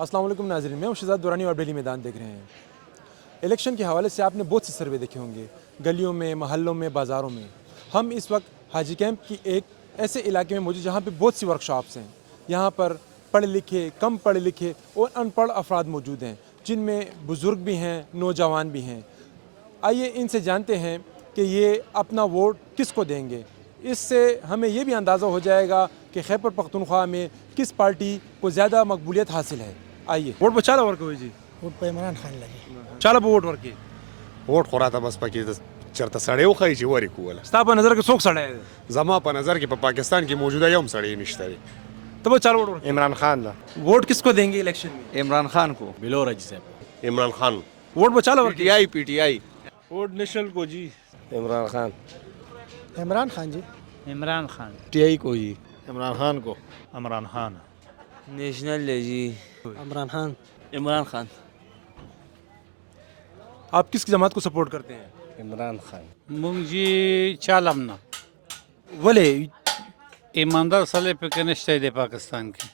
السلام علیکم ناظرین، میں شہزاد دورانی اور ڈیلی میدان دیکھ رہے ہیں۔ الیکشن کے حوالے سے آپ نے بہت سے سروے دیکھے ہوں گے، گلیوں میں، محلوں میں، بازاروں میں۔ ہم اس وقت حاجی کیمپ کی ایک ایسے علاقے میں موجود جہاں پہ بہت سی ورکشاپس ہیں۔ یہاں پر پڑھے لکھے، کم پڑھے لکھے اور ان پڑھ افراد موجود ہیں، جن میں بزرگ بھی ہیں، نوجوان بھی ہیں۔ آئیے ان سے جانتے ہیں کہ یہ اپنا ووٹ کس کو دیں گے۔ اس سے ہمیں یہ بھی اندازہ ہو جائے گا کہ خیبر پختونخوا میں کس پارٹی کو زیادہ مقبولیت حاصل ہے۔ آئیے ووٹ په چاله ورکوي جی؟ ووټ په عمران خان لګي. چاله به ووټ ورکړي؟ ووټ خو راته بس پکې چېرته سړی وښایي چې ورې کوله. ستا په نظر کې څوک سړی دی؟ زما په نظر کې په پاکستان کې موجوده یو هم سړی نشته دی. ته به چاله ووټ ورکړي؟ عمران خان دا. ووٹ کس کو دیں گے الیکشن میں؟ عمران خان کو. بلور اجی صاحب. عمران خان. ووٹ به چاله ورکړي؟ P T I. Vote national کو جی. عمران خان. عمران خان جی. عمران خان. ٹی آئی کو جی. عمران خان کو. عمران خان. نیشنل ہے جی. عمران خان. عمران خان. آپ کس جماعت کو سپورٹ کرتے ہیں؟ عمران خان. مونږ جی چالم نه ولې ایماندار سړی پکې نشته دی پاکستان کې.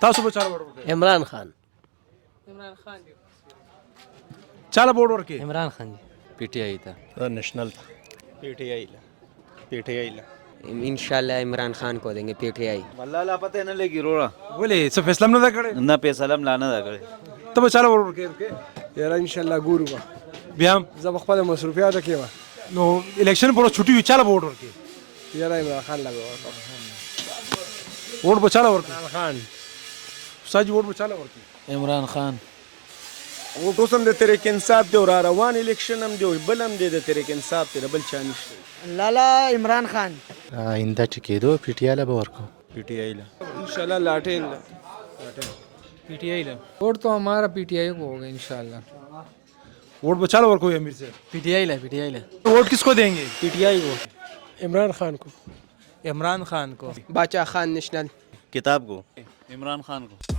تاسو به چاله ووټ ورکړي؟ عمران خان. چاله به ووټ ورکړي؟ Imran Khan ji. P T I تھا. National P T I. P T I. انشاءاللہ عمران خان کو دیں گے پی ٹی آئی. والله لا پته نه لګي روړه. ولې څه فیصله هم نه ده کړې؟ نه پیسې هم لانه دا کړی. ته به چاله ووټ ورکړي؟ یاره ان شاء الله ګورو به. بیا هم زه خپل مصروفیات کې نو الیکشن پر چھٹی ہوئی، چاله به ووټ ورکړي؟ یاره عمران خان لګو. ووٹ به چاله ورکړي؟ خان. ساجي ووٹ به چاله ورکړي؟ عمران خان. ووټ اوس هم د تحریک انصاف دی او را روان الیکشن هم دی، بل هم دی د تحریک انصاف دی، بل چا نشته. لالا عمران خان. آینده ټکېدو پی ټی آئی له به ورکو. پی ٹی آئی له. ان شاء الله لاټین پی ٹی آئی. ووٹ تو ہمارا پی ٹی آئی کو ہوگا انشاءاللہ. ووٹ به چاله ورکوي امیر سے؟ پی T I. P T I. Vote کس کو دیں گے؟ پی ٹی آئی کو. عمران خان کو. عمران خان کو. باچا خان نیشنل. کتاب کو. عمران خان کو.